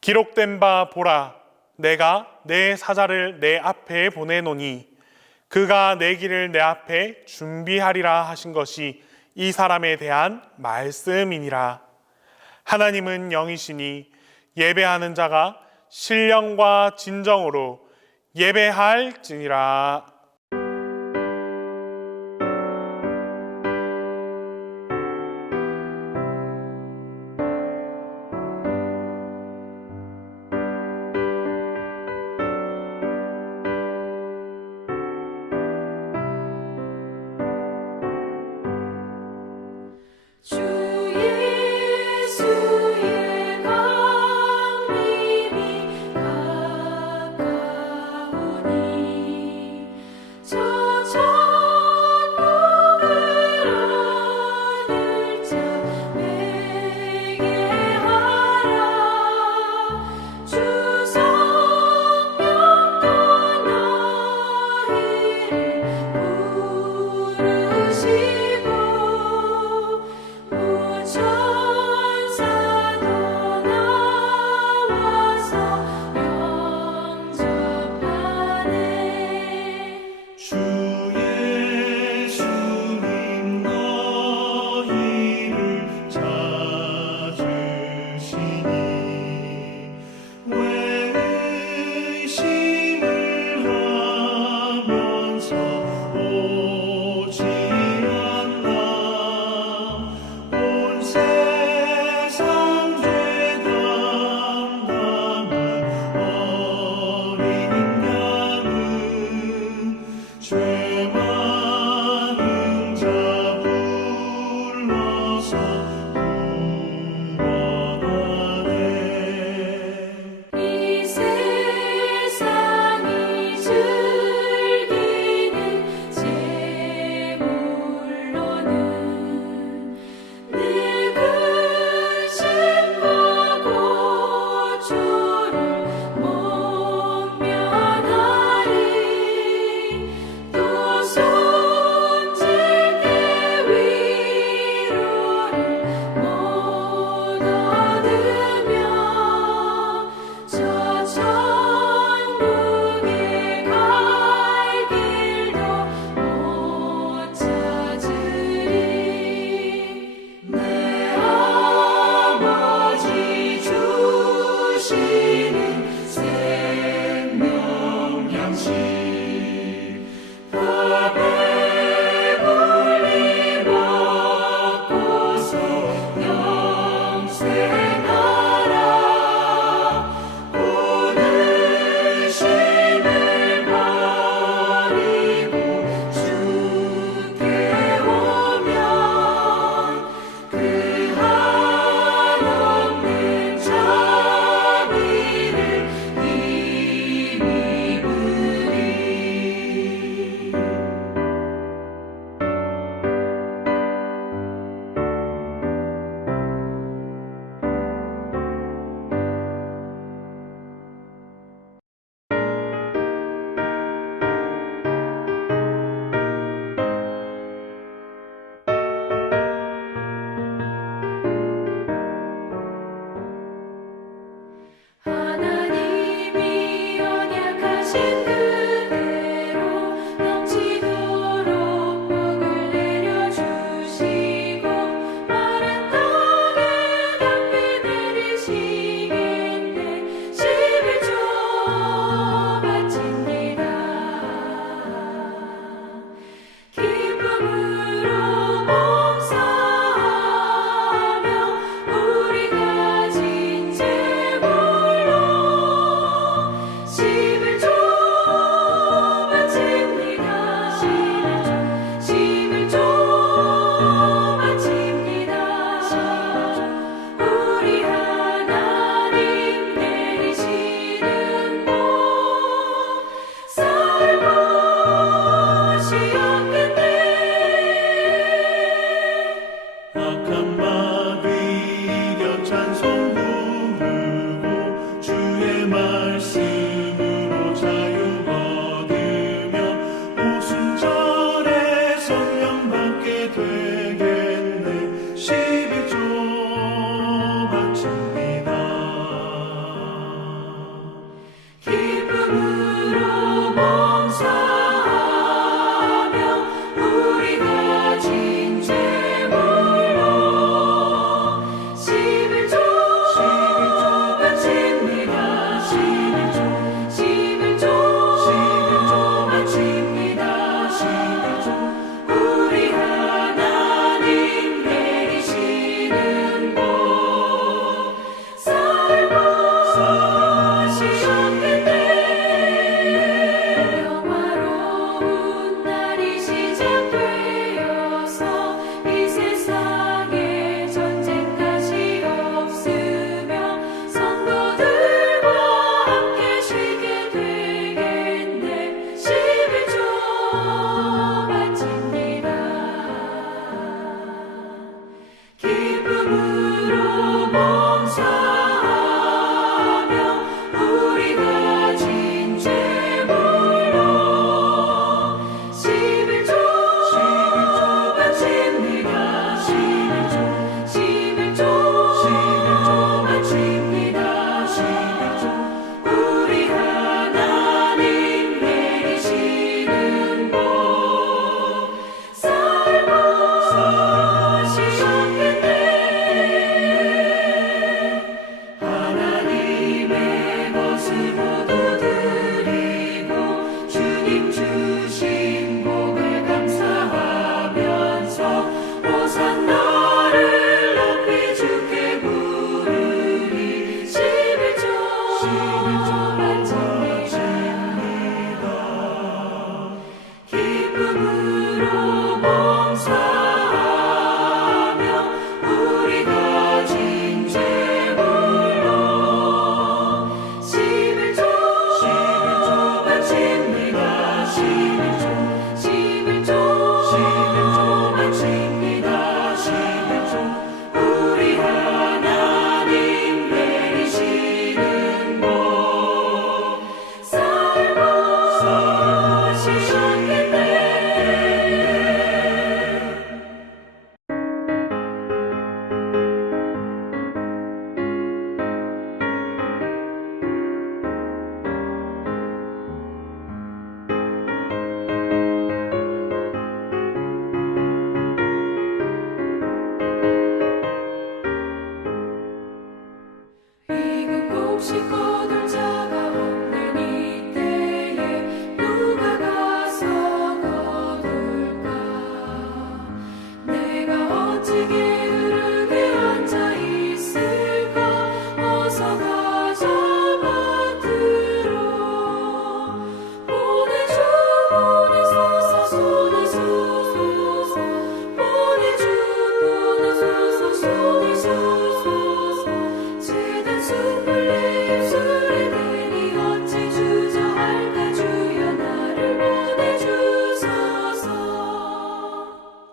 기록된 바 보라, 내가 내 사자를 내 앞에 보내노니 그가 내 길을 내 앞에 준비하리라 하신 것이 이 사람에 대한 말씀이니라. 하나님은 영이시니 예배하는 자가 신령과 진정으로 예배할지니라. 주 예수의 강림이 가까우니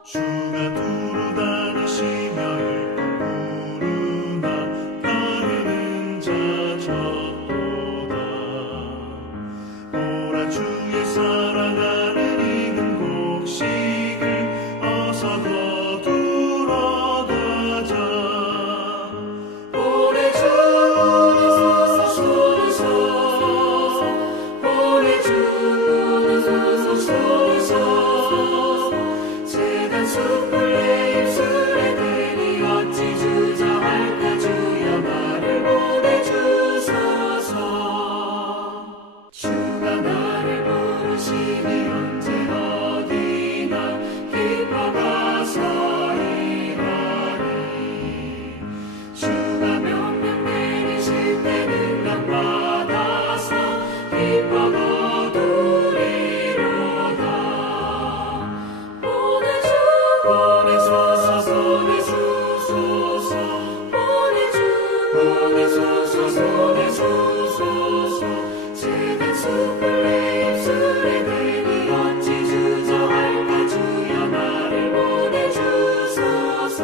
주가 두루 다니시며 일꾼 부르나 가르는 자 적도다. 보라 주의 사랑하는 익은 곡식을 어서 거두러 가자. 보내주소서 재단 숯불 내 입술에 대니 어찌 주저할까. 주여 나를 보내주소서. 주가 나를 부르시니 언제 어디나 기뻐 가서 일하리. 주가 명령 내리실 때 능력 받아서 기뻐 거두리로다. 보내주소서. 재단 숯불 내 입술에 대니 어찌 주저할까. 주여 나를 보내주소서.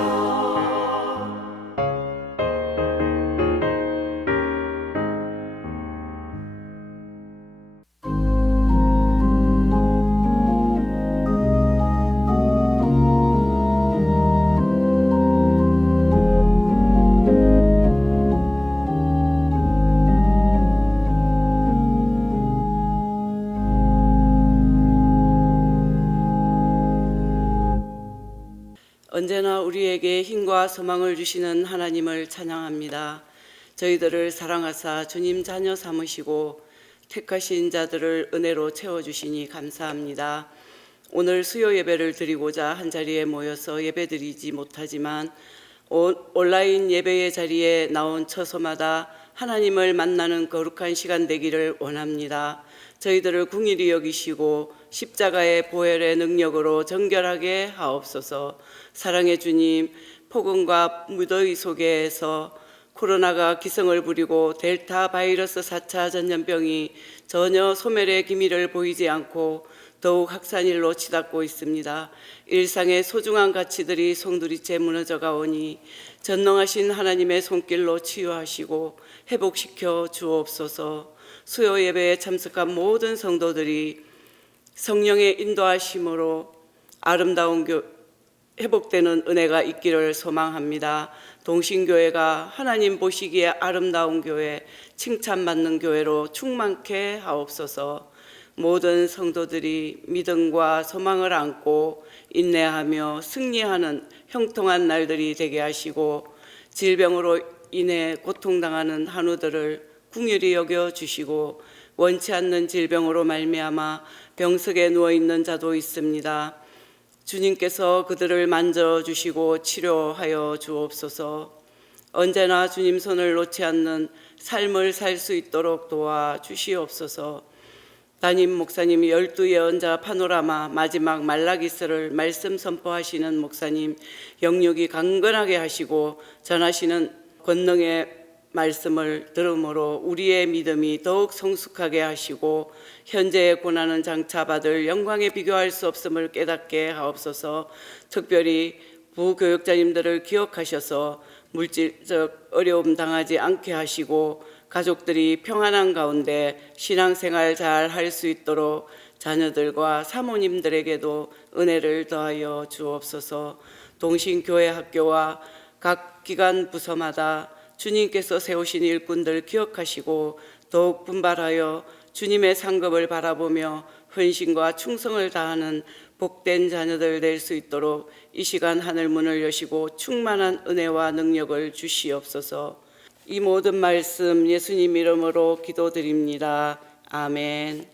언제나 우리에게 힘과 소망을 주시는 하나님을 찬양합니다. 저희들을 사랑하사 주님 자녀 삼으시고 택하신 자들을 은혜로 채워주시니 감사합니다. 오늘 수요 예배를 드리고자 한자리에 모여서 예배드리지 못하지만 온라인 예배의 자리에 나온 처소마다 하나님을 만나는 거룩한 시간 되기를 원합니다. 저희들을 궁일이 여기시고 십자가의 보혈의 능력으로 정결하게 하옵소서. 사랑의 주님, 폭염과 무더위 속에서 코로나가 기승을 부리고 델타 바이러스 4차 전염병이 전혀 소멸의 기미를 보이지 않고 더욱 확산일로 치닫고 있습니다. 일상의 소중한 가치들이 송두리째 무너져 가오니 전능하신 하나님의 손길로 치유하시고 회복시켜 주옵소서. 수요 예배에 참석한 모든 성도들이 성령의 인도하심으로 아름다운 회복되는 은혜가 있기를 소망합니다. 동신교회가 하나님 보시기에 아름다운 교회, 칭찬받는 교회로 충만케 하옵소서. 모든 성도들이 믿음과 소망을 안고 인내하며 승리하는 형통한 날들이 되게 하시고 질병으로 인해 고통당하는 한우들을 긍휼히 여겨주시고 원치 않는 질병으로 말미암아 병석에 누워있는 자도 있습니다. 주님께서 그들을 만져주시고 치료하여 주옵소서. 언제나 주님 손을 놓지 않는 삶을 살 수 있도록 도와주시옵소서. 담임 목사님 12 예언자 파노라마 마지막 말라기스를 말씀 선포하시는 목사님 영육이 강건하게 하시고 전하시는 권능의 말씀을 들음으로 우리의 믿음이 더욱 성숙하게 하시고 현재의 고난은 장차 받을 영광에 비교할 수 없음을 깨닫게 하옵소서. 특별히 부교육자님들을 기억하셔서 물질적 어려움 당하지 않게 하시고 가족들이 평안한 가운데 신앙생활 잘 할 수 있도록 자녀들과 사모님들에게도 은혜를 더하여 주옵소서. 동신교회 학교와 각 기관 부서마다 주님께서 세우신 일꾼들 기억하시고 더욱 분발하여 주님의 상급을 바라보며 헌신과 충성을 다하는 복된 자녀들 될 수 있도록 이 시간 하늘 문을 여시고 충만한 은혜와 능력을 주시옵소서. 이 모든 말씀 예수님 이름으로 기도드립니다. 아멘.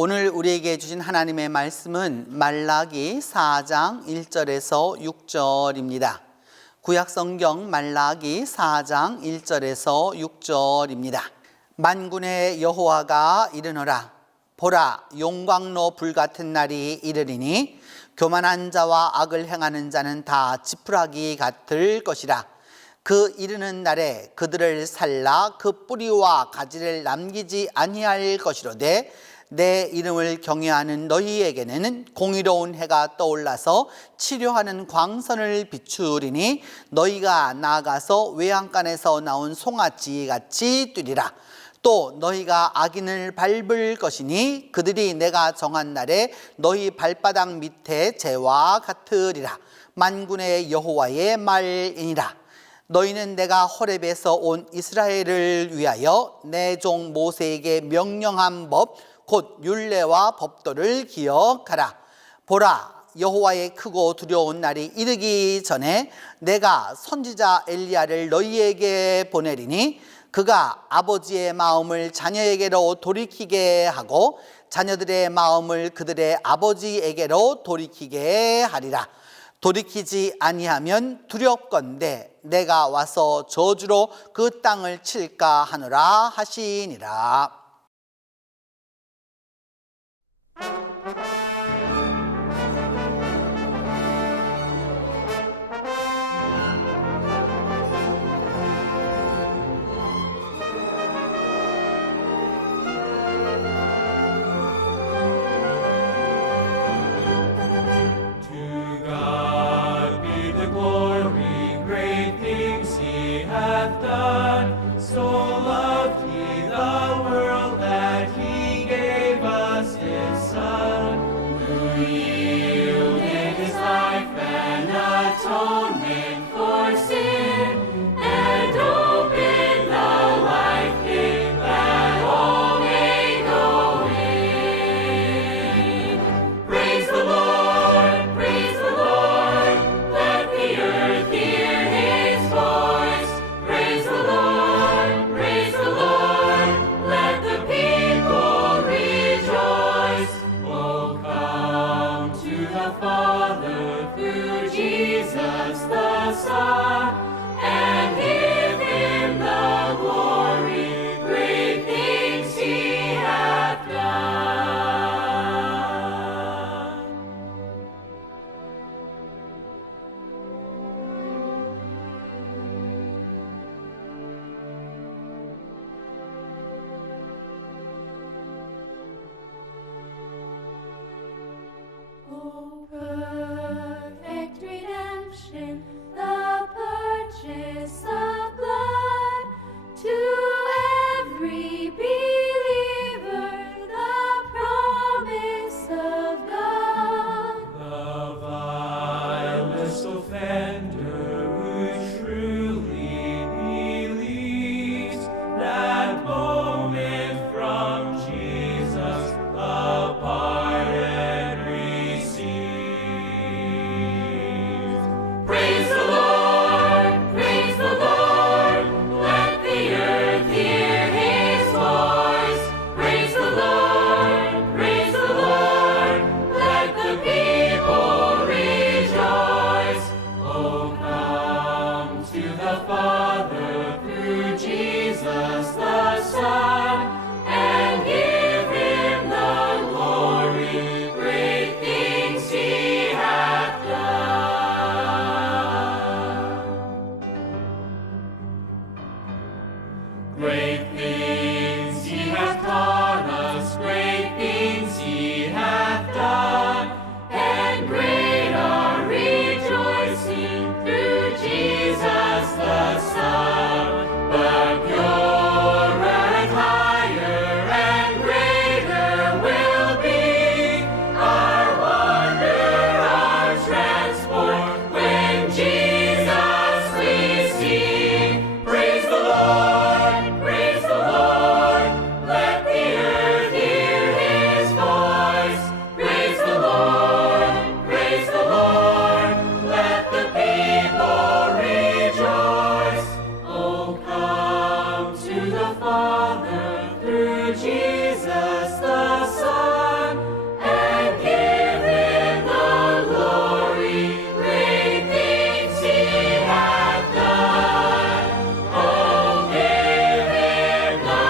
오늘 우리에게 주신 하나님의 말씀은 말라기 4장 1절에서 6절입니다. 구약성경 말라기 4장 1절에서 6절입니다. 만군의 여호와가 이르노라. 보라, 용광로 불같은 날이 이르리니 교만한 자와 악을 행하는 자는 다 지푸라기 같을 것이라. 그 이르는 날에 그들을 살라 그 뿌리와 가지를 남기지 아니할 것이로되 내 이름을 경외하는 너희에게는 공의로운 해가 떠올라서 치료하는 광선을 비추리니 너희가 나아가서 외양간에서 나온 송아지 같이 뛰리라. 또 너희가 악인을 밟을 것이니 그들이 내가 정한 날에 너희 발바닥 밑에 재와 같으리라. 만군의 여호와의 말이니라. 너희는 내가 호렙에서 온 이스라엘을 위하여 내 종 모세에게 명령한 법 곧 율례와 법도를 기억하라. 보라, 여호와의 크고 두려운 날이 이르기 전에 내가 선지자 엘리야를 너희에게 보내리니 그가 아버지의 마음을 자녀에게로 돌이키게 하고 자녀들의 마음을 그들의 아버지에게로 돌이키게 하리라. 돌이키지 아니하면 두렵건대 내가 와서 저주로 그 땅을 칠까 하노라 하시니라. So loved he the world that he gave us his Son, who yielded his life an atonement for sin, and opened the life gate that all may go in. Praise the Lord, let the earth hear his voice. Praise the Lord, let the people rejoice. Oh, come to the Father through Jesus the Son, and give him the glory, great things he hath done. Oh, perfect redemption, the purchase of blood, to every believer, the promise of God. the vilest offender who truly believes that moment from Jesus a pardon receives. Praise the Lord, let the earth hear his voice. Praise the Lord, let the people rejoice. Oh, come to the Father through Jesus the Son, and give him the glory, great things he hath done. Great things he hath taught us, great things he hath done, and great our rejoicing through Jesus the Son. But purer and higher and greater will be our wonder, our transport, when Jesus we see. Praise the Lord, let the earth hear his voice. Praise the Lord, let the people rejoice. Oh, come to the Father through Jesus the Son, and give him the glory, great things he hath done. Oh, give him the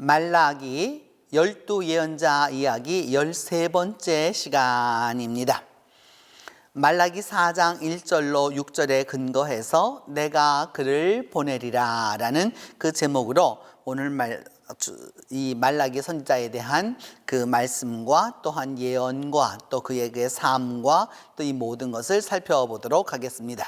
말라기 12예언자 이야기 13번째 시간입니다. 말라기 4장 1절로 6절에 근거해서 내가 그를 보내리라 라는 그 제목으로 오늘 이 말라기 선지자에 대한 그 말씀과 또한 예언과 또 그에게 삶과 또 이 모든 것을 살펴보도록 하겠습니다.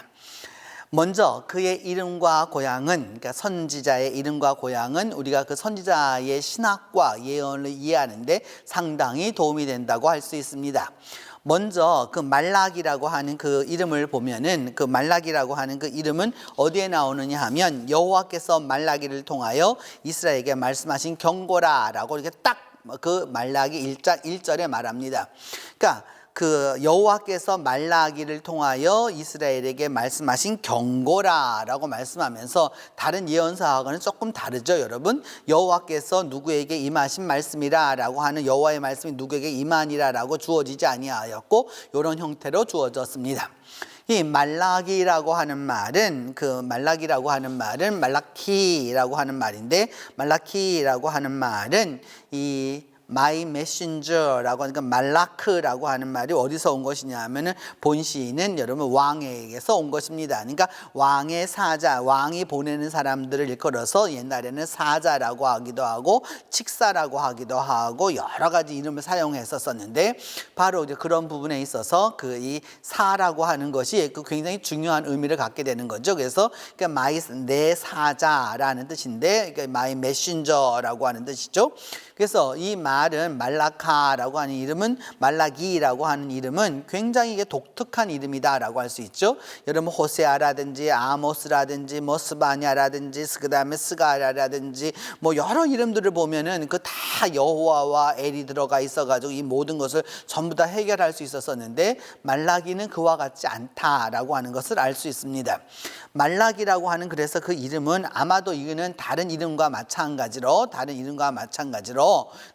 먼저 그의 이름과 고향은, 그러니까 선지자의 이름과 고향은 우리가 그 선지자의 신학과 예언을 이해하는데 상당히 도움이 된다고 할 수 있습니다. 먼저 그 말라기라고 하는 그 이름을 보면은 그 말라기라고 하는 그 이름은 어디에 나오느냐 하면 여호와께서 말라기를 통하여 이스라엘에게 말씀하신 경고라라고 이렇게 딱 그 말라기 1절에 말합니다. 그러니까 그 여호와께서 말라기를 통하여 이스라엘에게 말씀하신 경고라라고 말씀하면서 다른 예언서하고는 조금 다르죠, 여러분. 여호와께서 누구에게 임하신 말씀이라라고 하는 여호와의 말씀이 누구에게 임하니라라고 주어지지 아니하였고 이런 형태로 주어졌습니다. 이 말라기라고 하는 말은 말라키라고 하는 말인데 말라키라고 하는 말은 이 My messenger라고 하니까 말라크라고 하는 말이 어디서 온 것이냐 하면은 본시는 여러분 왕에게서 온 것입니다. 그러니까 왕의 사자, 왕이 보내는 사람들을 일컬어서 옛날에는 사자라고 하기도 하고 칙사라고 하기도 하고 여러 가지 이름을 사용했었는데 바로 이제 그런 부분에 있어서 그 이 사라고 하는 것이 굉장히 중요한 의미를 갖게 되는 거죠. 그래서 내 사자라는 뜻인데 my messenger라고 하는 뜻이죠. 그래서 이 말은 말라카라고 하는 이름은 말라기라고 하는 이름은 굉장히 이게 독특한 이름이다라고 할 수 있죠. 여러분 호세아라든지 아모스라든지 뭐 스바냐라든지 그다음에 스가랴라든지 뭐 여러 이름들을 보면은 그 다 여호와와 엘이 들어가 있어가지고 이 모든 것을 전부 다 해결할 수 있었었는데 말라기는 그와 같지 않다라고 하는 것을 알 수 있습니다. 말라기라고 하는 그래서 그 이름은 아마도 이거는 다른 이름과 마찬가지로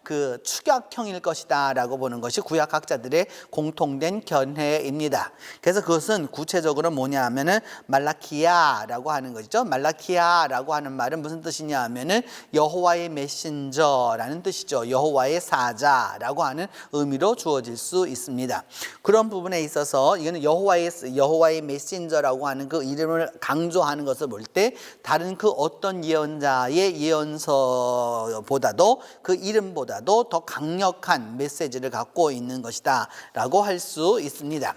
그 축약형일 것이다 라고 보는 것이 구약학자들의 공통된 견해입니다. 그래서 그것은 구체적으로 뭐냐 하면은 말라키야라고 하는 것이죠. 말라키야라고 하는 말은 무슨 뜻이냐 하면은 여호와의 메신저라는 뜻이죠. 여호와의 사자라고 하는 의미로 주어질 수 있습니다. 그런 부분에 있어서 이거는 여호와의 메신저라고 하는 그 이름을 강조하는 것을 볼 때 다른 그 어떤 예언자의 예언서보다도 그 이름보다도 더 강력한 메시지를 갖고 있는 것이다 라고 할 수 있습니다.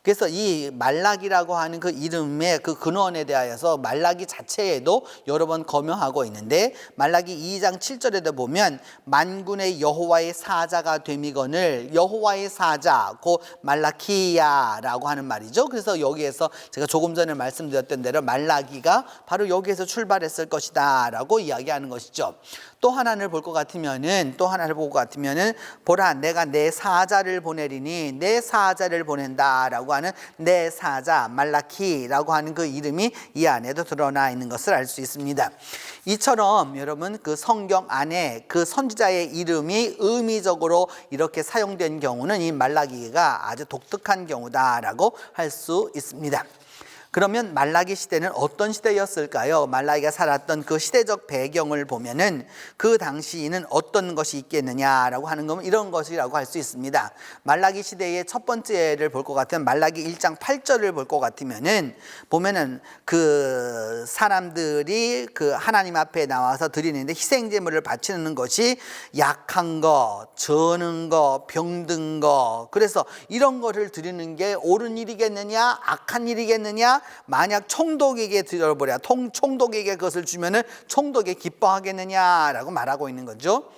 그래서 이 말라기라고 하는 그 이름의 그 근원에 대하여서 말라기 자체에도 여러 번 거명하고 있는데 말라기 2장 7절에도 보면 만군의 여호와의 사자가 됨이거늘 여호와의 사자 곧 말라키야라고 하는 말이죠. 그래서 여기에서 제가 조금 전에 말씀드렸던 대로 말라기가 바로 여기에서 출발했을 것이다 라고 이야기하는 것이죠. 또 하나를 볼 것 같으면은 보라 내가 내 사자를 보내리니 내 사자를 보낸다라고 하는 내 사자 말라키라고 하는 그 이름이 이 안에도 드러나 있는 것을 알 수 있습니다. 이처럼 여러분 그 성경 안에 그 선지자의 이름이 의미적으로 이렇게 사용된 경우는 이 말라기가 아주 독특한 경우다라고 할 수 있습니다. 그러면 말라기 시대는 어떤 시대였을까요? 말라기가 살았던 그 시대적 배경을 보면은 그 당시에는 어떤 것이 있겠느냐라고 하는 건 이런 것이라고 할 수 있습니다. 말라기 시대의 첫 번째를 볼 것 같으면 말라기 1장 8절을 볼 것 같으면은 보면은 그 사람들이 그 하나님 앞에 나와서 드리는데 희생 제물을 바치는 것이 약한 것, 저는 것, 병든 것. 그래서 이런 거를 드리는 게 옳은 일이겠느냐, 악한 일이겠느냐? 만약 총독에게 드려버려 총독에게 그것을 주면은 총독이 기뻐하겠느냐라고 말하고 있는 거죠.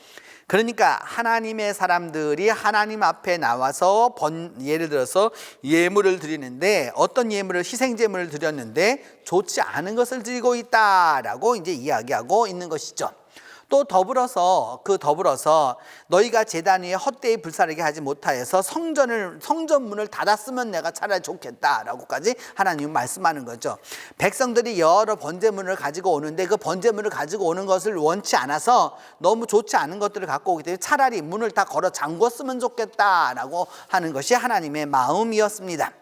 그러니까 하나님의 사람들이 하나님 앞에 나와서 예를 들어서 예물을 드리는데 어떤 예물을 희생제물을 드렸는데 좋지 않은 것을 드리고 있다라고 이제 이야기하고 있는 것이죠. 또 더불어서 너희가 제단 위에 헛되이 불사르게 하지 못하여서 성전문을 닫았으면 내가 차라리 좋겠다라고까지 하나님은 말씀하는 거죠. 백성들이 여러 번제물을 가지고 오는데 그 번제물을 가지고 오는 것을 원치 않아서 너무 좋지 않은 것들을 갖고 오기 때문에 차라리 문을 다 걸어 잠궜으면 좋겠다라고 하는 것이 하나님의 마음이었습니다.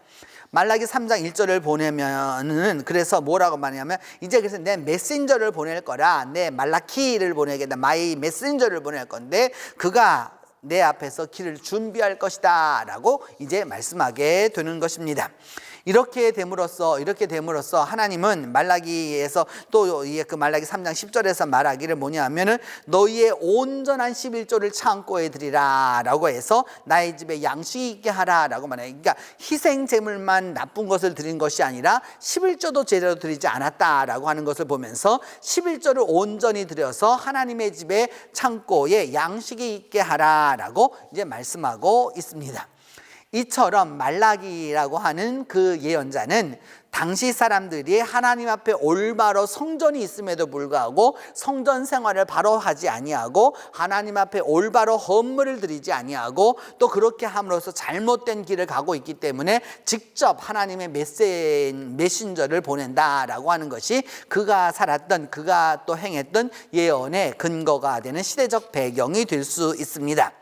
말라기 3장 1절을 보내면은 그래서 뭐라고 말하냐면 이제 그래서 내 메신저를 보낼 거라, 내 말라키를 보내겠다, 마이 메신저를 보낼 건데 그가 내 앞에서 길을 준비할 것이다 라고 이제 말씀하게 되는 것입니다. 이렇게 됨으로써 하나님은 말라기에서 또 그 말라기 3장 10절에서 말하기를 뭐냐 하면은 너희의 온전한 11조를 창고에 드리라 라고 해서 나의 집에 양식이 있게 하라 라고 말해요. 그러니까 희생 제물만 나쁜 것을 드린 것이 아니라 11조도 제대로 드리지 않았다 라고 하는 것을 보면서 11조를 온전히 드려서 하나님의 집에 창고에 양식이 있게 하라 라고 이제 말씀하고 있습니다. 이처럼 말라기라고 하는 그 예언자는 당시 사람들이 하나님 앞에 올바로 성전이 있음에도 불구하고 성전 생활을 바로 하지 아니하고 하나님 앞에 올바로 헌물을 드리지 아니하고 또 그렇게 함으로써 잘못된 길을 가고 있기 때문에 직접 하나님의 메신저를 보낸다라고 하는 것이 그가 살았던, 그가 또 행했던 예언의 근거가 되는 시대적 배경이 될 수 있습니다.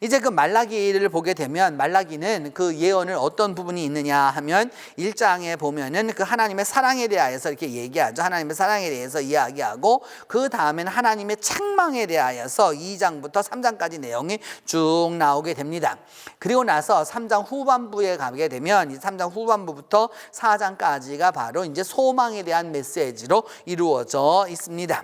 이제 그 말라기를 보게 되면 말라기는 그 예언을 어떤 부분이 있느냐 하면 1장에 보면은 그 하나님의 사랑에 대하여서 이렇게 얘기하죠. 하나님의 사랑에 대해서 이야기하고 그 다음에는 하나님의 책망에 대하여서 2장부터 3장까지 내용이 쭉 나오게 됩니다. 그리고 나서 3장 후반부에 가게 되면 이 3장 후반부부터 4장까지가 바로 이제 소망에 대한 메시지로 이루어져 있습니다.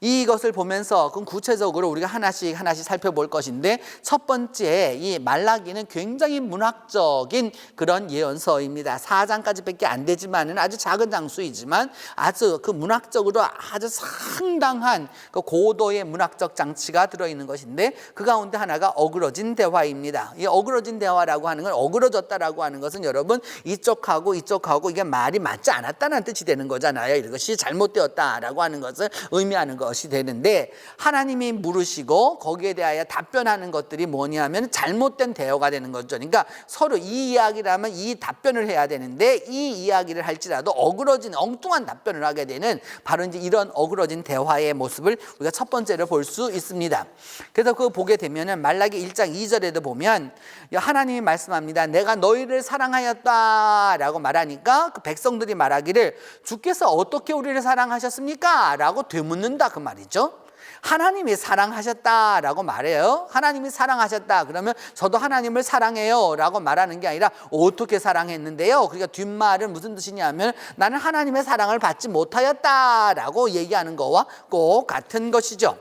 이것을 보면서 그럼 구체적으로 우리가 하나씩 살펴볼 것인데 첫 번째 이 말라기는 굉장히 문학적인 그런 예언서입니다. 4장까지밖에 안 되지만은 아주 작은 장수이지만 아주 그 문학적으로 아주 상당한 그 고도의 문학적 장치가 들어있는 것인데 그 가운데 하나가 어그러진 대화입니다. 이 어그러진 대화라고 하는 건 어그러졌다라고 하는 것은 여러분 이쪽하고 이게 말이 맞지 않았다는 뜻이 되는 거잖아요. 이것이 잘못되었다라고 하는 것을 의미하는 것이 되는데 하나님이 물으시고 거기에 대하여 답변하는 것들이 뭐냐면 잘못된 대화가 되는 거죠. 그러니까 서로 이 이야기를 하면 이 답변을 해야 되는데 이 이야기를 할지라도 어그러진 엉뚱한 답변을 하게 되는 바로 이제 이런 어그러진 대화의 모습을 우리가 첫 번째로 볼 수 있습니다. 그래서 그거 보게 되면은 말라기 1장 2절에도 보면 하나님이 말씀합니다. 내가 너희를 사랑하였다라고 말하니까 그 백성들이 말하기를 주께서 어떻게 우리를 사랑하셨습니까? 라고 되묻는다 그 말이죠. 하나님이 사랑하셨다라고 말해요. 하나님이 사랑하셨다 그러면 저도 하나님을 사랑해요 라고 말하는 게 아니라 어떻게 사랑했는데요. 그러니까 뒷말은 무슨 뜻이냐면 나는 하나님의 사랑을 받지 못하였다라고 얘기하는 거와 꼭 같은 것이죠.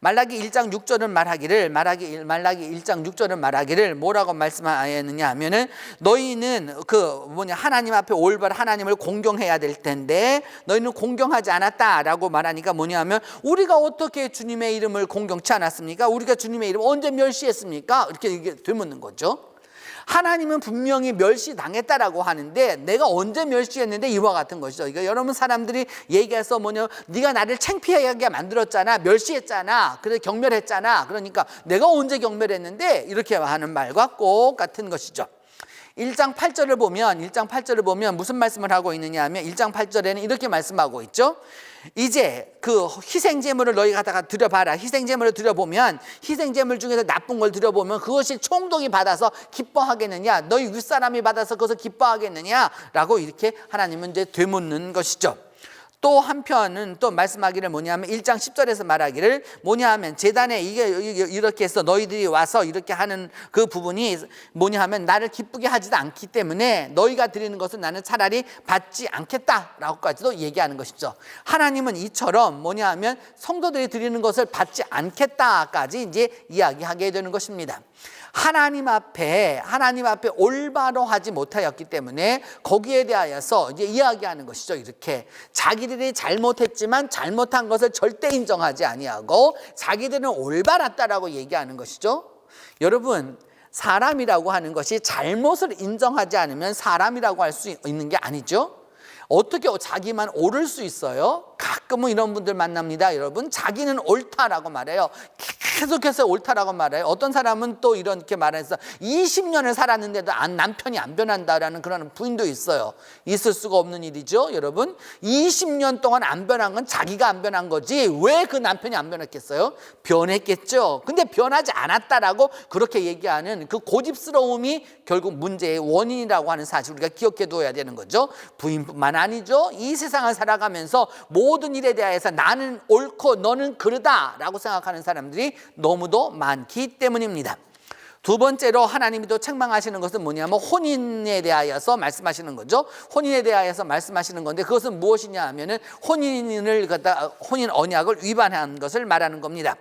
말라기 1장 6절은 말라기 1장 6절은 말하기를 뭐라고 말씀하였느냐 하면은 너희는 하나님 앞에 올바로 하나님을 공경해야 될 텐데 너희는 공경하지 않았다라고 말하니까 뭐냐면 우리가 어떻게 주님의 이름을 공경치 않았습니까? 우리가 주님의 이름 언제 멸시했습니까? 이렇게 되묻는 거죠. 하나님은 분명히 멸시당했다라고 하는데 내가 언제 멸시했는데 이와 같은 것이죠. 그러니까 여러분 사람들이 얘기해서 네가 나를 창피하게 만들었잖아, 멸시했잖아, 그래서 경멸했잖아. 그러니까 내가 언제 경멸했는데 이렇게 하는 말과 꼭 같은 것이죠. 1장 8절을 보면 무슨 말씀을 하고 있느냐 하면 1장 8절에는 이렇게 말씀하고 있죠. 이제 그 희생제물을 너희가 갖다가 드려봐라. 희생제물을 드려보면 희생제물 중에서 나쁜 걸 드려보면 그것이 총독이 받아서 기뻐하겠느냐, 너희 윗사람이 받아서 그것을 기뻐하겠느냐 라고 이렇게 하나님은 이제 되묻는 것이죠. 또 한편은 또 말씀하기를 뭐냐면 1장 10절에서 말하기를 뭐냐하면 제단에 이게 이렇게 해서 너희들이 와서 이렇게 하는 그 부분이 뭐냐하면 나를 기쁘게 하지도 않기 때문에 너희가 드리는 것은 나는 차라리 받지 않겠다라고까지도 얘기하는 것이죠. 하나님은 이처럼 뭐냐하면 성도들이 드리는 것을 받지 않겠다까지 이제 이야기하게 되는 것입니다. 하나님 앞에 올바로 하지 못하였기 때문에 거기에 대하여서 이제 이야기하는 것이죠. 이렇게 자기들이 잘못했지만 잘못한 것을 절대 인정하지 아니하고 자기들은 올바랐다라고 얘기하는 것이죠. 여러분, 사람이라고 하는 것이 잘못을 인정하지 않으면 사람이라고 할 수 있는 게 아니죠. 어떻게 자기만 옳을 수 있어요? 가끔은 이런 분들 만납니다. 여러분, 자기는 옳다라고 말해요. 계속해서 옳다라고 말해요. 어떤 사람은 또 이렇게 말해서 20년을 살았는데도 남편이 안 변한다라는 그런 부인도 있어요. 있을 수가 없는 일이죠, 여러분. 20년 동안 안 변한 건 자기가 안 변한 거지 왜 그 남편이 안 변했겠어요? 변했겠죠. 근데 변하지 않았다라고 그렇게 얘기하는 그 고집스러움이 결국 문제의 원인이라고 하는 사실 우리가 기억해 둬야 되는 거죠. 부인뿐만 아니죠. 이 세상을 살아가면서 모든 일에 대해서 나는 옳고 너는 그르다라고 생각하는 사람들이 너무도 많기 때문입니다. 두 번째로 하나님이 또 책망하시는 것은 뭐냐면 혼인에 대하여서 말씀하시는 거죠. 혼인에 대하여서 말씀하시는 건데 그것은 무엇이냐 하면은 혼인 언약을 위반한 것을 말하는 겁니다.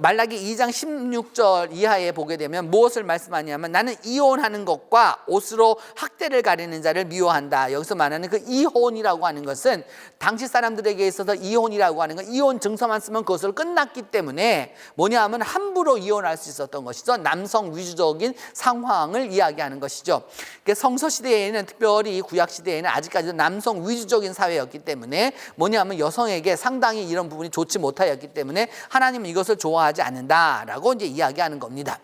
말라기 2장 16절 이하에 보게 되면 무엇을 말씀하냐면 나는 이혼하는 것과 옷으로 학대를 가리는 자를 미워한다. 여기서 말하는 그 이혼이라고 하는 것은 당시 사람들에게 있어서 이혼이라고 하는 건 이혼 증서만 쓰면 그것으로 끝났기 때문에 뭐냐 하면 함부로 이혼할 수 있었던 것이죠. 남성 위주적인 상황을 이야기하는 것이죠. 성서 시대에는 특별히 구약 시대에는 아직까지도 남성 위주적인 사회였기 때문에 뭐냐 하면 여성에게 상당히 이런 부분이 좋지 못하였기 때문에 하나님은 이것을 좋아하지 않는다라고 이제 이야기하는 겁니다.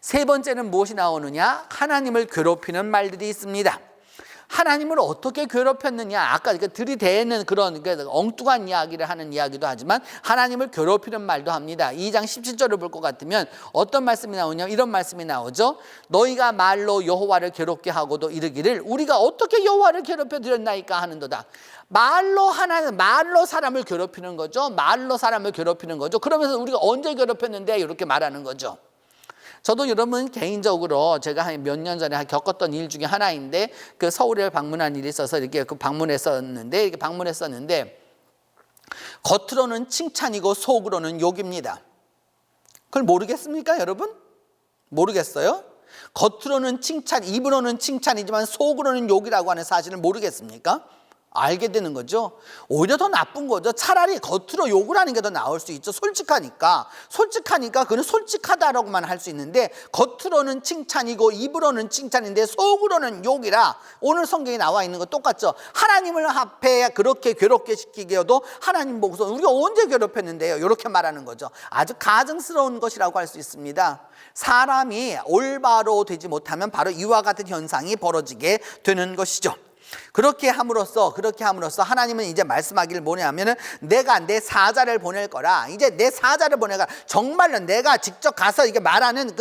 세 번째는 무엇이 나오느냐? 하나님을 괴롭히는 말들이 있습니다. 하나님을 어떻게 괴롭혔느냐? 아까 들이대는 그런 엉뚱한 이야기를 하는 이야기도 하지만 하나님을 괴롭히는 말도 합니다. 2장 17절을 볼 것 같으면 어떤 말씀이 나오냐면 이런 말씀이 나오죠. 너희가 말로 여호와를 괴롭게 하고도 이르기를 우리가 어떻게 여호와를 괴롭혀 드렸나이까 하는도다. 말로 사람을 괴롭히는 거죠. 말로 사람을 괴롭히는 거죠. 그러면서 우리가 언제 괴롭혔는데 이렇게 말하는 거죠. 저도 여러분 개인적으로 제가 한 몇 년 전에 겪었던 일 중에 하나인데 그 서울에 방문한 일이 있어서 이렇게 방문했었는데 겉으로는 칭찬이고 속으로는 욕입니다. 그걸 모르겠습니까, 여러분? 모르겠어요? 겉으로는 칭찬, 입으로는 칭찬이지만 속으로는 욕이라고 하는 사실을 모르겠습니까? 알게 되는 거죠. 오히려 더 나쁜 거죠. 차라리 겉으로 욕을 하는 게 더 나을 수 있죠. 솔직하니까 그는 솔직하다라고만 할 수 있는데 겉으로는 칭찬이고 입으로는 칭찬인데 속으로는 욕이라 오늘 성경에 나와 있는 거 똑같죠. 하나님을 앞에 그렇게 괴롭게 시키게도 하나님 보고서 우리가 언제 괴롭혔는데요? 이렇게 말하는 거죠. 아주 가증스러운 것이라고 할 수 있습니다. 사람이 올바로 되지 못하면 바로 이와 같은 현상이 벌어지게 되는 것이죠. 그렇게 함으로써 하나님은 이제 말씀하기를 뭐냐면은 내가 내 사자를 보낼 거라. 이제 내 사자를 보낼 거라. 정말로 내가 직접 가서 이게 말하는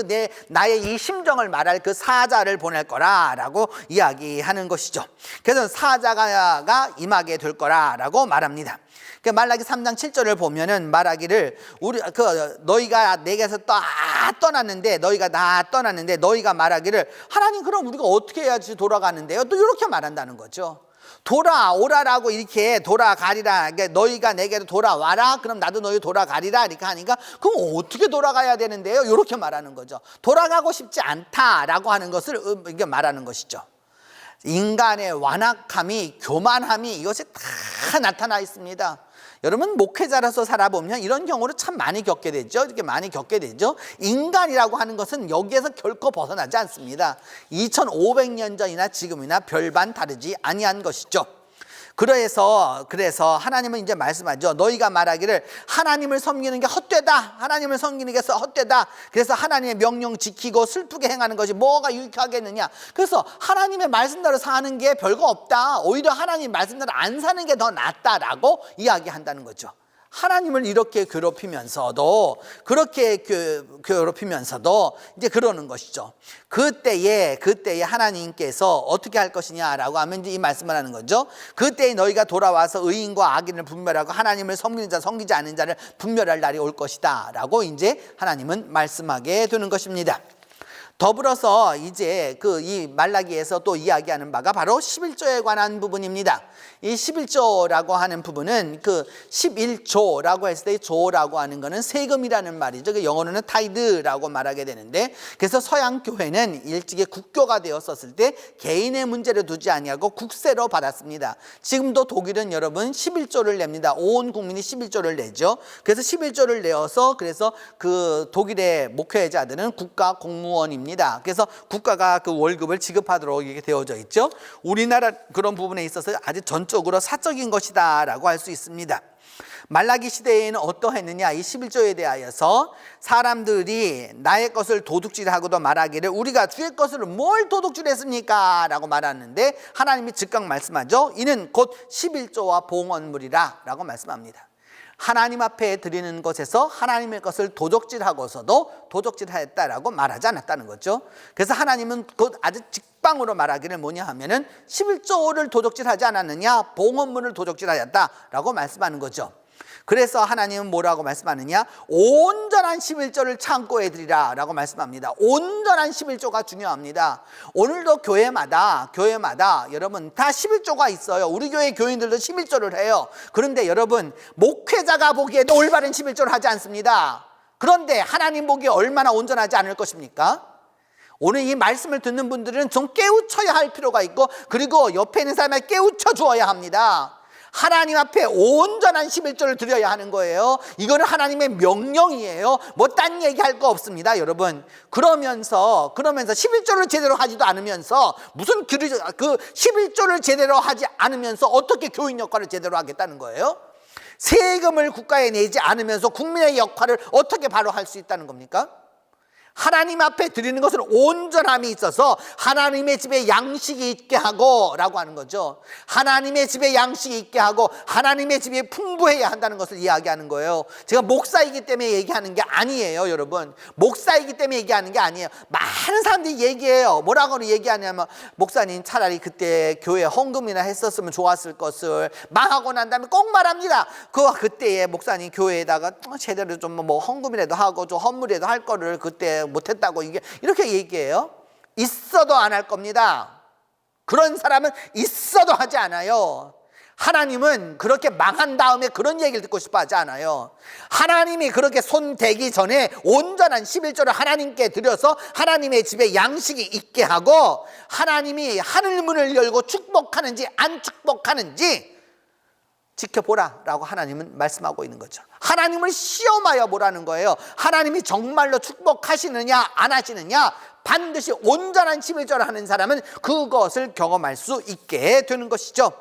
나의 이 심정을 말할 그 사자를 보낼 거라라고 이야기하는 것이죠. 그래서 사자가 임하게 될 거라라고 말합니다. 말라기 3장 7절을 보면은 말하기를 너희가 내게서 떠났는데 너희가 말하기를 하나님 그럼 우리가 어떻게 해야지 돌아가는데요? 또 이렇게 말한다는 거죠. 돌아오라라고 이렇게 돌아가리라. 너희가 내게로 돌아와라. 그럼 나도 너희 돌아가리라. 이렇게 하니까 그럼 어떻게 돌아가야 되는데요? 이렇게 말하는 거죠. 돌아가고 싶지 않다라고 하는 것을 이게 말하는 것이죠. 인간의 완악함이 교만함이 이것이 다 나타나 있습니다. 여러분 목회자로서 살아보면 이런 경우를 참 많이 겪게 되죠. 이렇게 많이 겪게 되죠. 인간이라고 하는 것은 여기에서 결코 벗어나지 않습니다. 2500년 전이나 지금이나 별반 다르지 아니한 것이죠. 그래서 하나님은 이제 말씀하죠. 너희가 말하기를 하나님을 섬기는 게 헛되다. 하나님을 섬기는 게 헛되다. 그래서 하나님의 명령 지키고 슬프게 행하는 것이 뭐가 유익하겠느냐. 그래서 하나님의 말씀대로 사는 게 별거 없다. 오히려 하나님 말씀대로 안 사는 게 더 낫다라고 이야기한다는 거죠. 하나님을 이렇게 괴롭히면서도 이제 그러는 것이죠. 그때에 하나님께서 어떻게 할 것이냐라고 하면 이제 이 말씀을 하는 거죠. 그때에 너희가 돌아와서 의인과 악인을 분별하고 하나님을 섬기는 자 섬기지 않는 자를 분별할 날이 올 것이다라고 이제 하나님은 말씀하게 되는 것입니다. 더불어서 이제 이 말라기에서 또 이야기하는 바가 바로 11조에 관한 부분입니다. 이 11조라고 하는 부분은 11조라고 했을 때 조라고 하는 거는 세금이라는 말이죠. 영어로는 타이드라고 말하게 되는데 그래서 서양 교회는 일찍이 국교가 되었었을 때 개인의 문제를 두지 아니하고 국세로 받았습니다. 지금도 독일은 여러분 11조를 냅니다. 온 국민이 11조를 내죠. 그래서 11조를 내어서 그래서 그 독일의 목회자들은 국가 공무원입니다. 중요합니다. 그래서 국가가 그 월급을 지급하도록 이렇게 되어져 있죠. 우리나라 그런 부분에 있어서 아주 전적으로 사적인 것이다 라고 할 수 있습니다. 말라기 시대에는 어떠했느냐, 이 11조에 대하여서 사람들이 나의 것을 도둑질하고도 말하기를 우리가 주의 것을 뭘 도둑질했습니까? 라고 말하는데 하나님이 즉각 말씀하죠. 이는 곧 11조와 봉헌물이라 라고 말씀합니다. 하나님 앞에 드리는 것에서 하나님의 것을 도적질하고서도 도적질하였다라고 말하지 않았다는 거죠. 그래서 하나님은 곧 아주 직방으로 말하기를 뭐냐 하면은 11조를 도적질하지 않았느냐, 봉헌물을 도적질하였다라고 말씀하는 거죠. 그래서 하나님은 뭐라고 말씀하느냐, 온전한 11조를 창고에 드리라 라고 말씀합니다. 온전한 11조가 중요합니다. 오늘도 교회마다 여러분 다 11조가 있어요. 우리 교회 교인들도 11조를 해요. 그런데 여러분, 목회자가 보기에도 올바른 11조를 하지 않습니다. 그런데 하나님 보기에 얼마나 온전하지 않을 것입니까? 오늘 이 말씀을 듣는 분들은 좀 깨우쳐야 할 필요가 있고, 그리고 옆에 있는 사람을 깨우쳐 주어야 합니다. 하나님 앞에 온전한 11조를 드려야 하는 거예요. 이거는 하나님의 명령이에요. 뭐 딴 얘기할 거 없습니다, 여러분. 그러면서 11조를 제대로 하지도 않으면서 무슨 그 11조를 제대로 하지 않으면서 어떻게 교인 역할을 제대로 하겠다는 거예요? 세금을 국가에 내지 않으면서 국민의 역할을 어떻게 바로 할 수 있다는 겁니까? 하나님 앞에 드리는 것은 온전함이 있어서 하나님의 집에 양식이 있게 하고 라고 하는 거죠. 하나님의 집에 양식이 있게 하고 하나님의 집에 풍부해야 한다는 것을 이야기하는 거예요. 제가 목사이기 때문에 얘기하는 게 아니에요, 여러분. 목사이기 때문에 얘기하는 게 아니에요. 많은 사람들이 얘기해요. 뭐라고 얘기하냐면, 목사님 차라리 그때 교회 헌금이나 했었으면 좋았을 것을, 망하고 난 다음에 꼭 말합니다. 그때에 목사님 교회에다가 제대로 좀 뭐 헌금이라도 하고 좀 헌물이라도 할 거를 그때 못했다고 이렇게 얘기해요. 있어도 안 할 겁니다. 그런 사람은 있어도 하지 않아요. 하나님은 그렇게 망한 다음에 그런 얘기를 듣고 싶어 하지 않아요. 하나님이 그렇게 손 대기 전에 온전한 11조를 하나님께 드려서 하나님의 집에 양식이 있게 하고, 하나님이 하늘문을 열고 축복하는지 안 축복하는지 지켜보라 라고 하나님은 말씀하고 있는 거죠. 하나님을 시험하여 보라는 거예요. 하나님이 정말로 축복하시느냐 안 하시느냐, 반드시 온전한 11조를 하는 사람은 그것을 경험할 수 있게 되는 것이죠.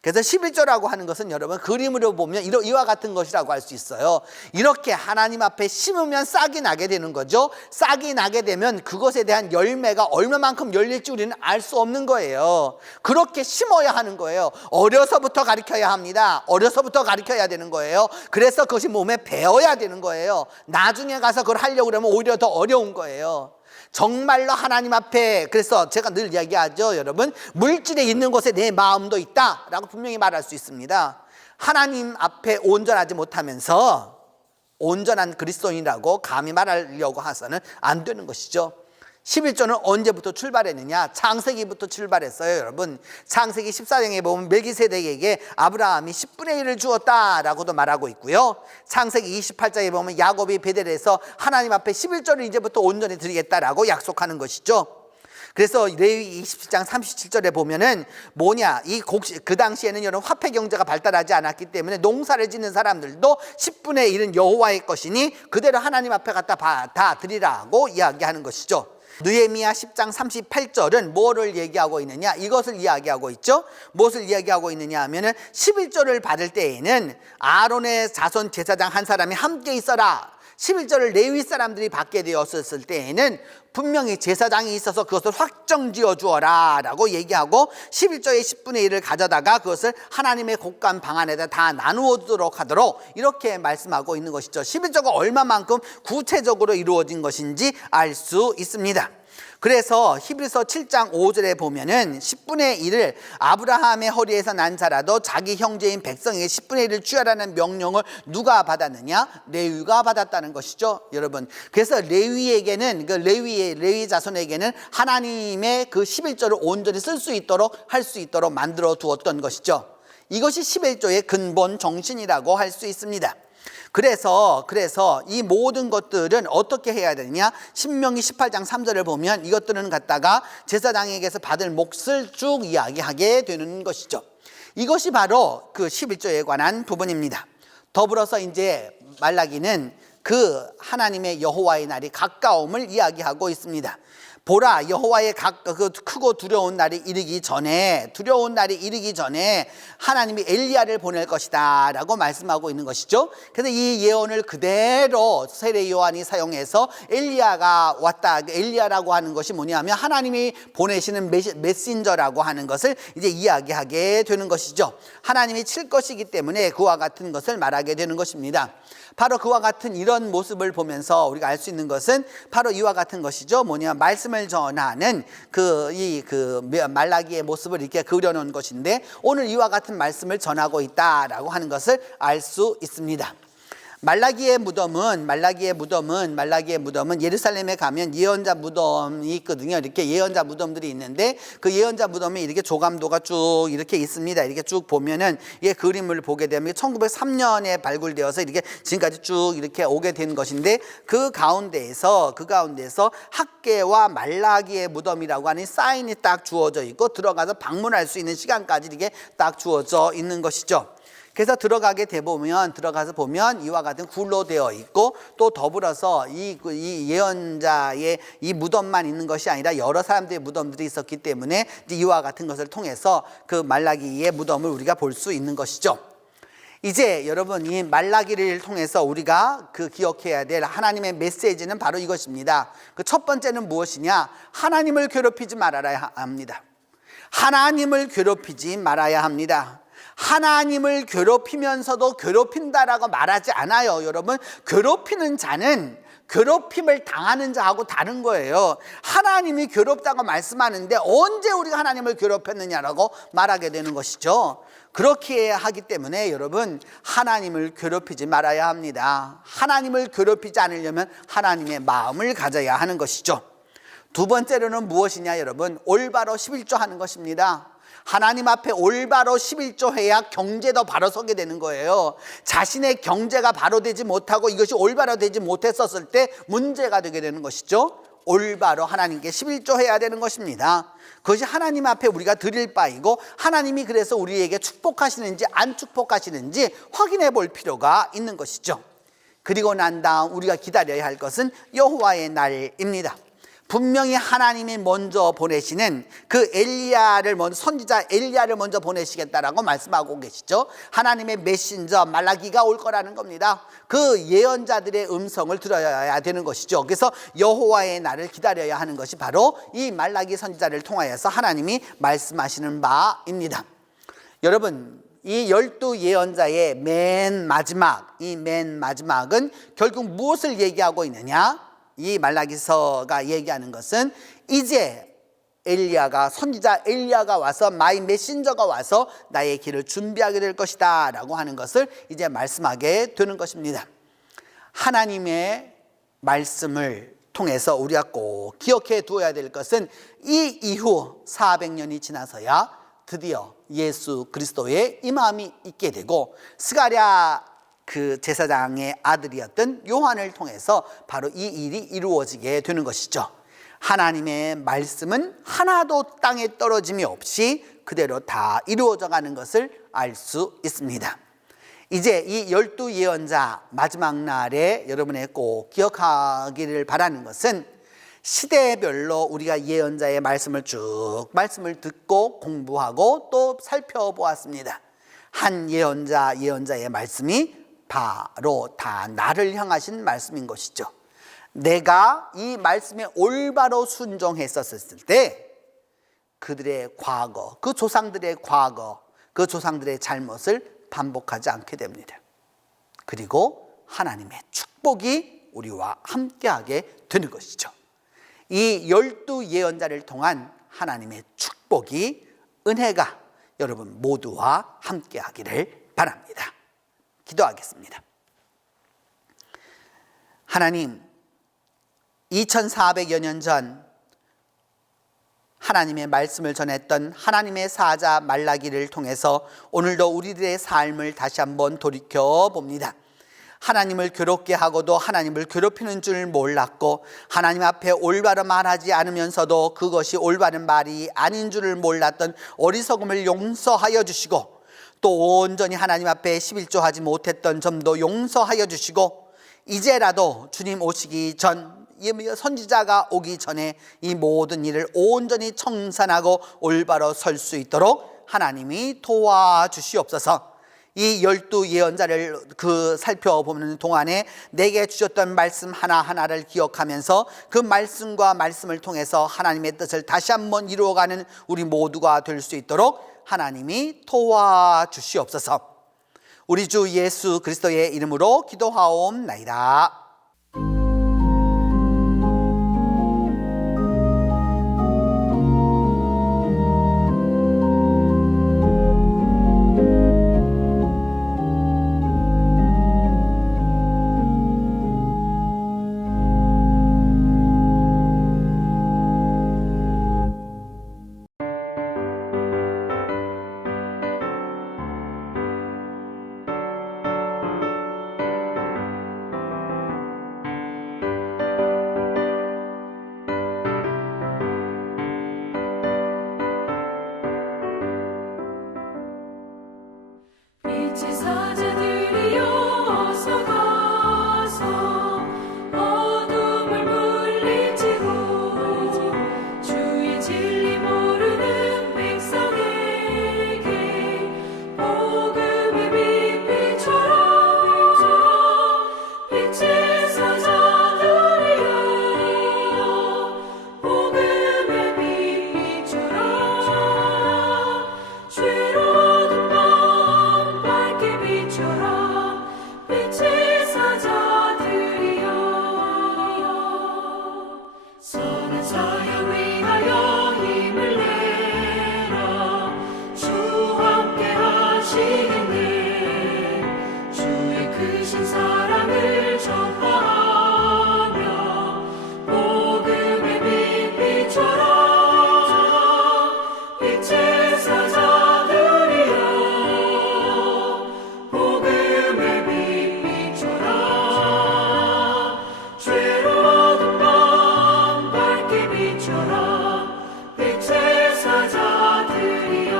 그래서 11조라고 하는 것은 여러분 그림으로 보면 이와 같은 것이라고 할 수 있어요. 이렇게 하나님 앞에 심으면 싹이 나게 되는 거죠. 싹이 나게 되면 그것에 대한 열매가 얼마만큼 열릴지 우리는 알 수 없는 거예요. 그렇게 심어야 하는 거예요. 어려서부터 가르쳐야 합니다. 어려서부터 가르쳐야 되는 거예요. 그래서 그것이 몸에 배어야 되는 거예요. 나중에 가서 그걸 하려고 그러면 오히려 더 어려운 거예요. 정말로 하나님 앞에, 그래서 제가 늘 이야기하죠, 여러분. 물질에 있는 곳에 내 마음도 있다 라고 분명히 말할 수 있습니다. 하나님 앞에 온전하지 못하면서 온전한 그리스도인이라고 감히 말하려고 해서는 안 되는 것이죠. 11조는 언제부터 출발했느냐? 창세기부터 출발했어요, 여러분. 창세기 14장에 보면 멜기세덱에게 아브라함이 10분의 1을 주었다라고도 말하고 있고요. 창세기 28장에 보면 야곱이 베델에서 하나님 앞에 11조를 이제부터 온전히 드리겠다라고 약속하는 것이죠. 그래서 레위기 27장 37절에 보면은 그 당시에는 여러분 화폐 경제가 발달하지 않았기 때문에 농사를 짓는 사람들도 10분의 1은 여호와의 것이니 그대로 하나님 앞에 갖다 다 드리라고 이야기하는 것이죠. 느헤미야 10장 38절은 뭐를 얘기하고 있느냐? 이것을 이야기하고 있죠. 무엇을 이야기하고 있느냐 하면은 11조를 받을 때에는 아론의 자손 제사장 한 사람이 함께 있어라. 11조를 레위 사람들이 받게 되었을 때에는 분명히 제사장이 있어서 그것을 확정지어 주어라 라고 얘기하고 11조의 10분의 1을 가져다가 그것을 하나님의 곡간 방 안에다 다 나누어 주도록 하도록 이렇게 말씀하고 있는 것이죠. 11조가 얼마만큼 구체적으로 이루어진 것인지 알 수 있습니다. 그래서 히브리서 7장 5절에 보면은 10분의 1을 아브라함의 허리에서 난 자라도 자기 형제인 백성에게 10분의 1을 취하라는 명령을 누가 받았느냐? 레위가 받았다는 것이죠, 여러분. 그래서 레위에게는 레위 자손에게는 하나님의 그 11조를 온전히 쓸 수 있도록 할 수 있도록 만들어 두었던 것이죠. 이것이 11조의 근본 정신이라고 할 수 있습니다. 그래서 이 모든 것들은 어떻게 해야 되느냐? 신명기 18장 3절을 보면 이것들은 갖다가 제사장에게서 받을 몫을 쭉 이야기하게 되는 것이죠. 이것이 바로 그 11조에 관한 부분입니다. 더불어서 이제 말라기는 그 하나님의 여호와의 날이 가까움을 이야기하고 있습니다. 보라, 여호와의 그 크고 두려운 날이 이르기 전에, 하나님이 엘리야를 보낼 것이다 라고 말씀하고 있는 것이죠. 그래서 이 예언을 그대로 세례 요한이 사용해서 엘리야가 왔다, 엘리야라고 하는 것이 뭐냐면 하나님이 보내시는 메신저라고 하는 것을 이제 이야기하게 되는 것이죠. 하나님이 칠 것이기 때문에 그와 같은 것을 말하게 되는 것입니다. 바로 그와 같은 이런 모습을 보면서 우리가 알 수 있는 것은 바로 이와 같은 것이죠. 뭐냐, 말씀을 전하는 그 말라기의 모습을 이렇게 그려놓은 것인데, 오늘 이와 같은 말씀을 전하고 있다라고 하는 것을 알 수 있습니다. 말라기의 무덤은 예루살렘에 가면 예언자 무덤이 있거든요. 이렇게 예언자 무덤들이 있는데, 그 예언자 무덤이 이렇게 조감도가 쭉 이렇게 있습니다. 이렇게 쭉 보면은 이 그림을 보게 되면 1903년에 발굴되어서 이렇게 지금까지 쭉 이렇게 오게 된 것인데, 그 가운데에서 학개와 말라기의 무덤이라고 하는 사인이 딱 주어져 있고, 들어가서 방문할 수 있는 시간까지 이렇게 딱 주어져 있는 것이죠. 그래서 들어가서 보면 이와 같은 굴로 되어 있고, 또 더불어서 이 예언자의 이 무덤만 있는 것이 아니라 여러 사람들의 무덤들이 있었기 때문에 이와 같은 것을 통해서 그 말라기의 무덤을 우리가 볼 수 있는 것이죠. 이제 여러분, 이 말라기를 통해서 우리가 기억해야 될 하나님의 메시지는 바로 이것입니다. 그 첫 번째는 무엇이냐? 하나님을 괴롭히지 말아야 합니다. 하나님을 괴롭히지 말아야 합니다. 하나님을 괴롭히면서도 괴롭힌다라고 말하지 않아요. 여러분, 괴롭히는 자는 괴롭힘을 당하는 자하고 다른 거예요. 하나님이 괴롭다고 말씀하는데 언제 우리가 하나님을 괴롭혔느냐라고 말하게 되는 것이죠. 그렇게 하기 때문에 여러분, 하나님을 괴롭히지 말아야 합니다. 하나님을 괴롭히지 않으려면 하나님의 마음을 가져야 하는 것이죠. 두 번째로는 무엇이냐 여러분? 올바로 11조 하는 것입니다. 하나님 앞에 올바로 11조 해야 경제도 바로 서게 되는 거예요. 자신의 경제가 바로 되지 못하고 이것이 올바로 되지 못했었을 때 문제가 되게 되는 것이죠. 올바로 하나님께 11조 해야 되는 것입니다. 그것이 하나님 앞에 우리가 드릴 바이고, 하나님이 그래서 우리에게 축복하시는지 안 축복하시는지 확인해 볼 필요가 있는 것이죠. 그리고 난 다음 우리가 기다려야 할 것은 여호와의 날입니다. 분명히 하나님이 먼저 보내시는 그 선지자 엘리야를 먼저 보내시겠다라고 말씀하고 계시죠. 하나님의 메신저 말라기가 올 거라는 겁니다. 그 예언자들의 음성을 들어야 되는 것이죠. 그래서 여호와의 날을 기다려야 하는 것이 바로 이 말라기 선지자를 통하여서 하나님이 말씀하시는 바입니다. 여러분, 이 12 예언자의 맨 마지막은 결국 무엇을 얘기하고 있느냐? 이 말라기서가 얘기하는 것은 이제 선지자 엘리야가 와서, 마이 메신저가 와서 나의 길을 준비하게 될 것이다 라고 하는 것을 이제 말씀하게 되는 것입니다. 하나님의 말씀을 통해서 우리가 꼭 기억해 두어야 될 것은 이 이후 400년이 지나서야 드디어 예수 그리스도의 임함이 있게 되고, 스가랴 그 제사장의 아들이었던 요한을 통해서 바로 이 일이 이루어지게 되는 것이죠. 하나님의 말씀은 하나도 땅에 떨어짐이 없이 그대로 다 이루어져 가는 것을 알 수 있습니다. 이제 이 12 예언자 마지막 날에 여러분의 꼭 기억하기를 바라는 것은, 시대별로 우리가 예언자의 말씀을 듣고 공부하고 또 살펴보았습니다. 한 예언자의 말씀이 바로 다 나를 향하신 말씀인 것이죠. 내가 이 말씀에 올바로 순종했었을 때 그들의 과거, 그 조상들의 잘못을 반복하지 않게 됩니다. 그리고 하나님의 축복이 우리와 함께하게 되는 것이죠. 이 12 예언자를 통한 하나님의 축복이, 은혜가 여러분 모두와 함께하기를 바랍니다. 기도하겠습니다. 하나님, 2400여 년 전 하나님의 말씀을 전했던 하나님의 사자 말라기를 통해서 오늘도 우리들의 삶을 다시 한번 돌이켜 봅니다. 하나님을 괴롭게 하고도 하나님을 괴롭히는 줄 몰랐고, 하나님 앞에 올바로 말하지 않으면서도 그것이 올바른 말이 아닌 줄을 몰랐던 어리석음을 용서하여 주시고, 또 온전히 하나님 앞에 11조 하지 못했던 점도 용서하여 주시고, 이제라도 주님 오시기 전, 선지자가 오기 전에 이 모든 일을 온전히 청산하고 올바로 설 수 있도록 하나님이 도와주시옵소서. 이 12 예언자를 살펴보는 동안에 내게 주셨던 말씀 하나하나를 기억하면서 그 말씀과 말씀을 통해서 하나님의 뜻을 다시 한번 이루어가는 우리 모두가 될 수 있도록 하나님이 도와주시옵소서. 우리 주 예수 그리스도의 이름으로 기도하옵나이다. 빛의 사자들이여 어서 가서 어둠을 물리치고 주의 진리 모르는 백성에게 복음의 빛 비춰라. 빛의 사자들이여 복음의 빛 비춰라. 죄로운 밤 밝게 비춰라. 빛의 사자들이여 선한 사역 위하여 힘을 내라. 주와 함께 하시겠네. 주의 크신 사랑을 전파하며 복음의 빛 비춰라. 빛의 사자들이여 복음의 빛 비춰라. 죄로운 밤 밝게 비춰라. 빛의 사자들이여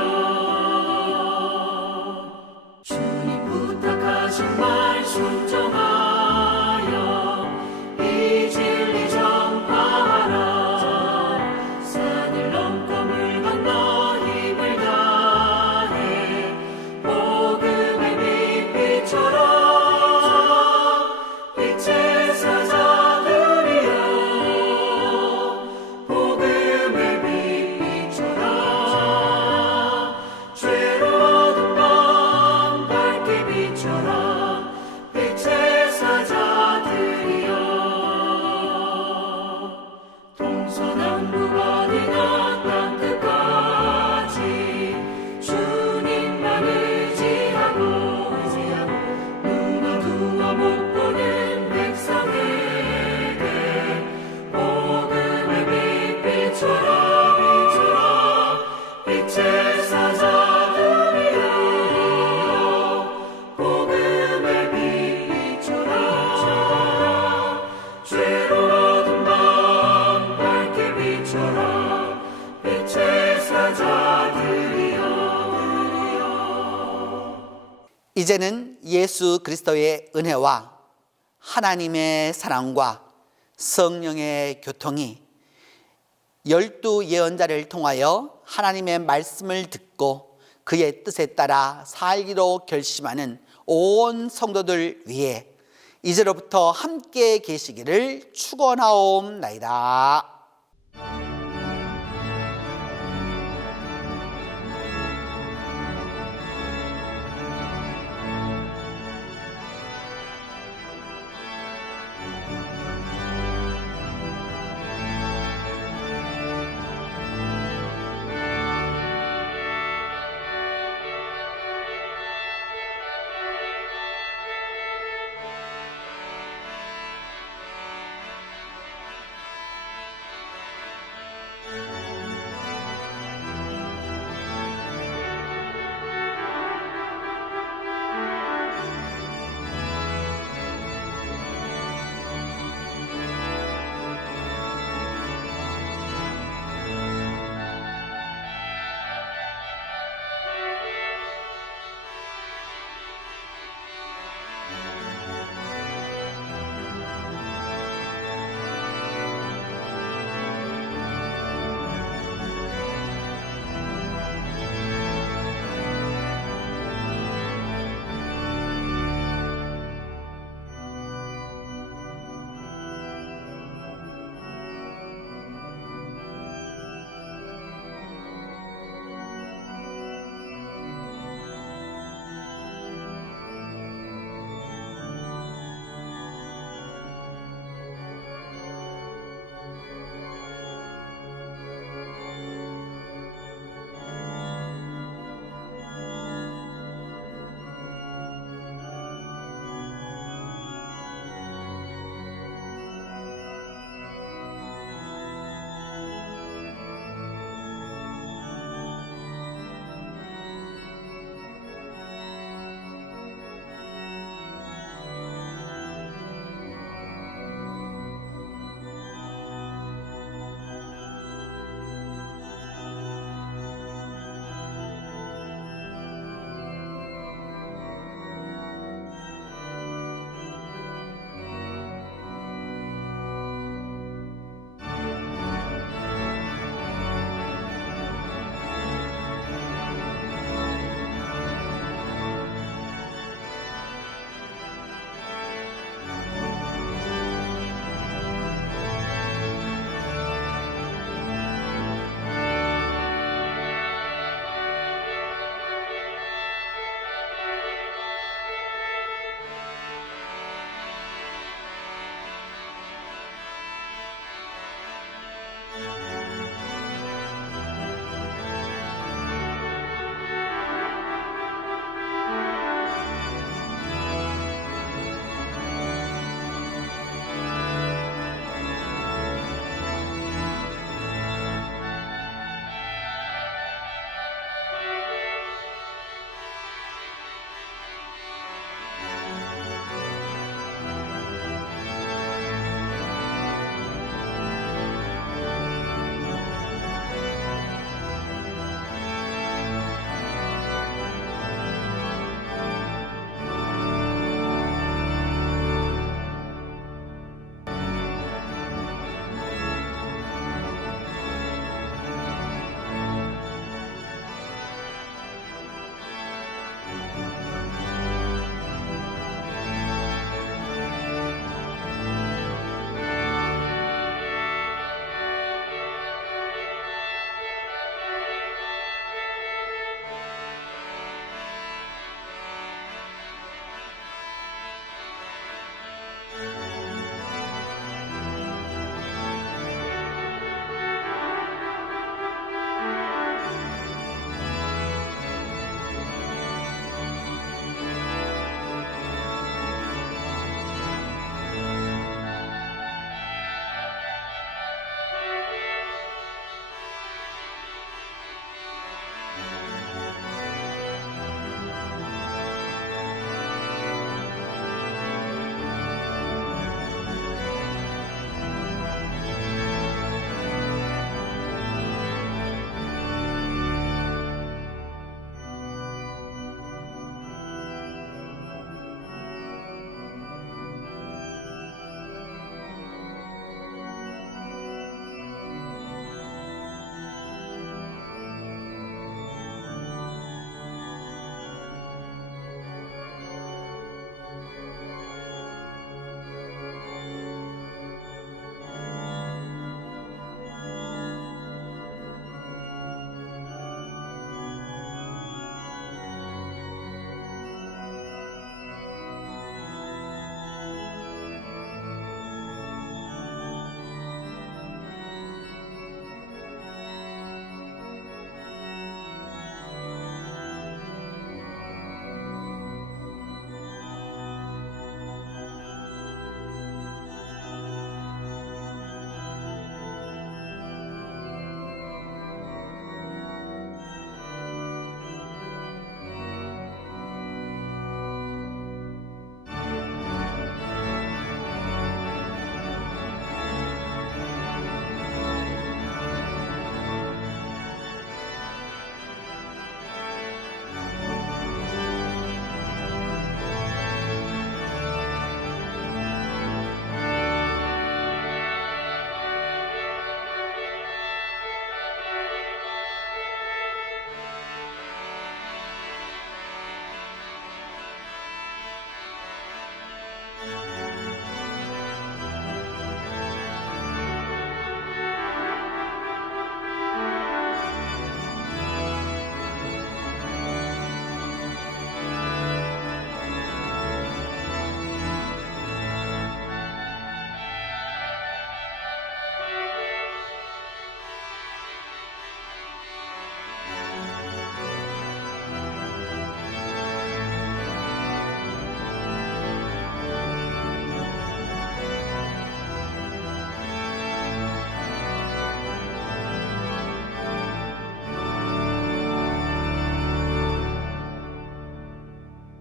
주님 부탁하신 말 순종하여 이 진리 전파하라. 산을 넘고 물 건너 힘을 다해 복음의 빛 비춰라. 빛의 사자들이여 복음의 빛 비춰라. 죄로운 밤 밝게 비춰라. 빛의 사자들이여 동서남북 어디나 땅끝까지 주님만 의지하고 눈 어두워 못 보는 백성에게 복음의 빛 비춰라. 빛의 사자들이여 복음의 빛 비춰라. 죄로운 밤 밝게 비춰라. 빛의 사자들이여 이제는 예수 그리스도의 은혜와 하나님의 사랑과 성령의 교통이 12 예언자를 통하여 하나님의 말씀을 듣고 그의 뜻에 따라 살기로 결심하는 온 성도들 위해 이제로부터 함께 계시기를 축원하옵나이다. 주의